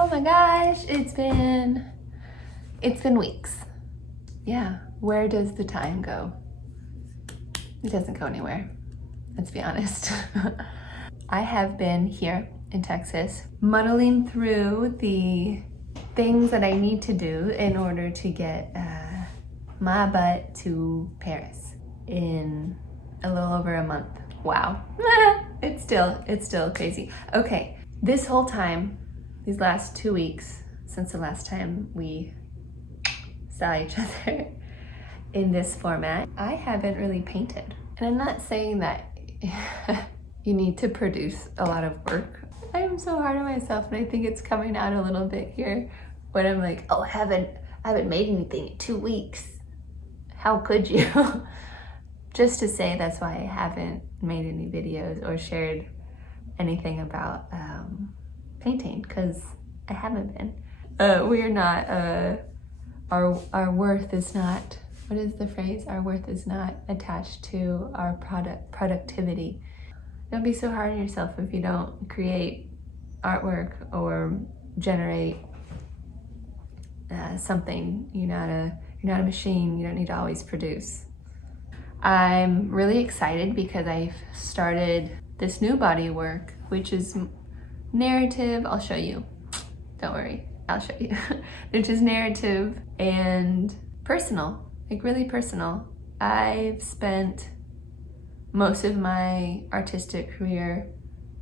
Oh my gosh, it's been weeks. Yeah, where does the time go? It doesn't go anywhere, let's be honest. I have been here in Texas, muddling through the things that I need to do in order to get my butt to Paris in a little over a month. Wow, it's still crazy. Okay, this whole time, these last 2 weeks, since the last time we saw each other in this format, I haven't really painted. And I'm not saying that you need to produce a lot of work. I am so hard on myself, and I think it's coming out a little bit here when I'm like, oh, I haven't made anything in 2 weeks. How could you? Just to say that's why I haven't made any videos or shared anything about painting, because I haven't been. We are not, our worth is not, what is the phrase? Our worth is not attached to our productivity. Don't be so hard on yourself if you don't create artwork or generate something. You're not a machine. You don't need to always produce. I'm really excited because I've started this new body work, which is narrative. I'll show you. Don't worry, I'll show you. Which is narrative and personal, like really personal. I've spent most of my artistic career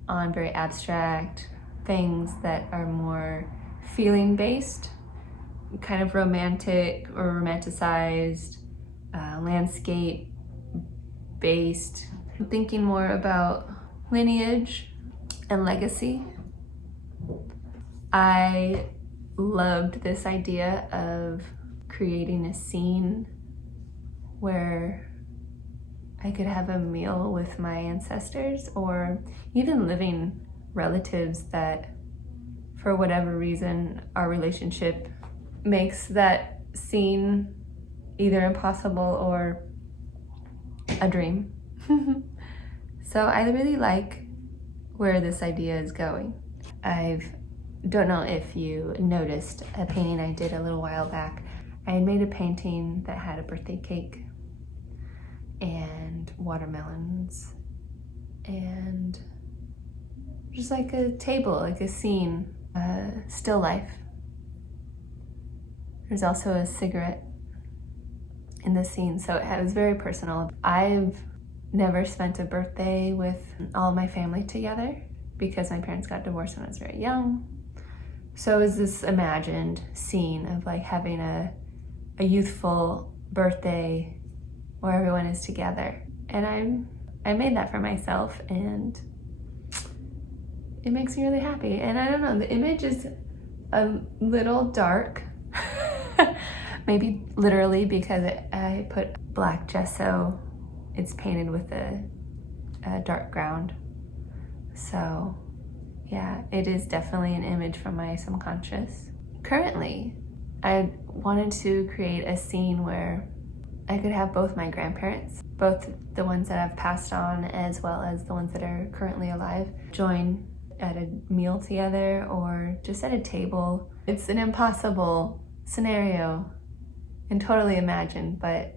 on very abstract things that are more feeling based, kind of romantic or romanticized, landscape based, thinking more about lineage and legacy. I loved this idea of creating a scene where I could have a meal with my ancestors, or even living relatives that for whatever reason our relationship makes that scene either impossible or a dream. So I really like where this idea is going. I don't know if you noticed a painting I did a little while back. I had made a painting that had a birthday cake and watermelons and just like a table, like a scene, still life. There's also a cigarette in the scene, so it was very personal. I've never spent a birthday with all my family together because my parents got divorced when I was very young. So it was this imagined scene of like having a youthful birthday where everyone is together. And I made that for myself, and it makes me really happy. And I don't know, the image is a little dark. Maybe literally because I put black gesso. It's painted with a dark ground. So yeah, it is definitely an image from my subconscious. Currently, I wanted to create a scene where I could have both my grandparents, both the ones that have passed on as well as the ones that are currently alive, join at a meal together or just at a table. It's an impossible scenario and totally imagined, but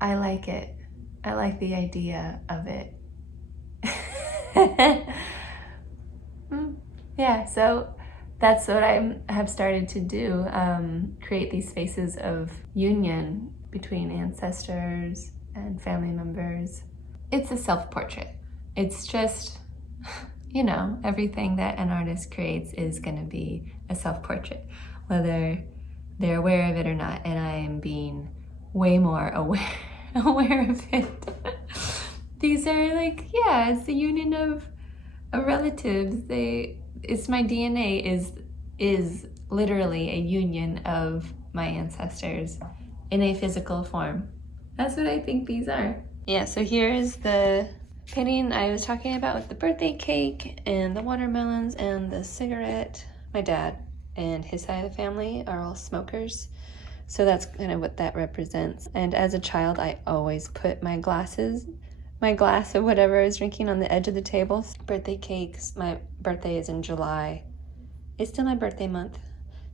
I like it. I like the idea of it. Yeah, so that's what I have started to do, create these spaces of union between ancestors and family members. It's a self-portrait. It's just, everything that an artist creates is going to be a self-portrait, whether they're aware of it or not, and I am being way more aware of it. These are like, yeah, it's the union of relatives. It's my DNA is literally a union of my ancestors in a physical form. That's what I think these are. Yeah, so here's the painting I was talking about with the birthday cake and the watermelons and the cigarette. My dad and his side of the family are all smokers, so that's kind of what that represents. And as a child, I always put my glass of whatever I was drinking on the edge of the table. Birthday cakes, my birthday is in July, it's still my birthday month.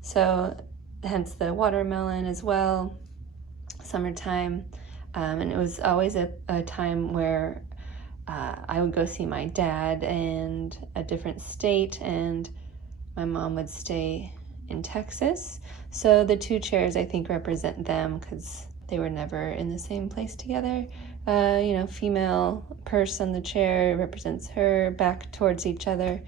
So hence the watermelon as well, summertime. And it was always a time where I would go see my dad in a different state, and my mom would stay in Texas. So the two chairs, I think, represent them because they were never in the same place together. Female purse on the chair represents her, back towards each other.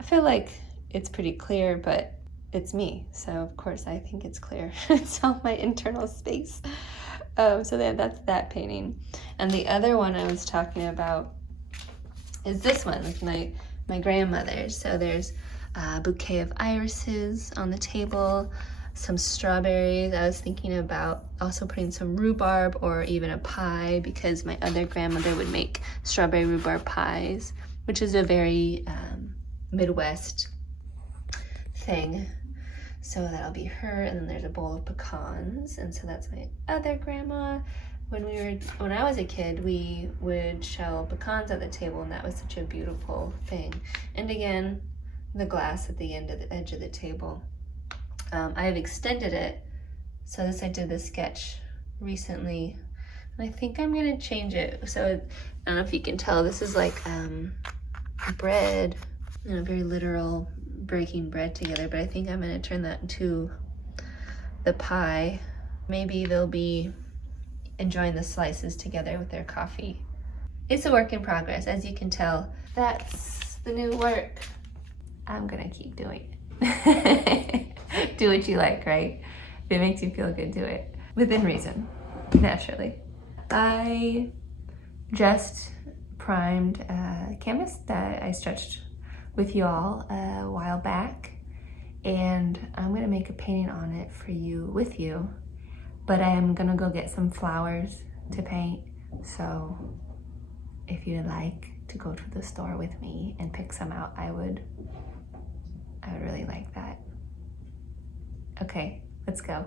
I feel like it's pretty clear, but it's me, so of course I think it's clear. It's all my internal space. So that's that painting. And the other one I was talking about is this one with my grandmother's. So there's a bouquet of irises on the table, some strawberries. I was thinking about also putting some rhubarb or even a pie, because my other grandmother would make strawberry rhubarb pies, which is a very Midwest thing. So that'll be her, and then there's a bowl of pecans, and so that's my other grandma. When I was a kid, we would shell pecans at the table, and that was such a beautiful thing. And again, the glass at the edge of the table. I have extended it, so I did this sketch recently, and I think I'm gonna change it. So I don't know if you can tell, this is like bread, very literal, breaking bread together, but I think I'm gonna turn that into the pie. Maybe they'll be enjoying the slices together with their coffee. It's a work in progress, as you can tell. That's the new work. I'm gonna keep doing it. Do what you like, right? If it makes you feel good, do it. Within reason, naturally. I just primed a canvas that I stretched with you all a while back, and I'm gonna make a painting on it for you, with you, but I am gonna go get some flowers to paint. So if you'd like to go to the store with me and pick some out, I would really like that. Okay, let's go.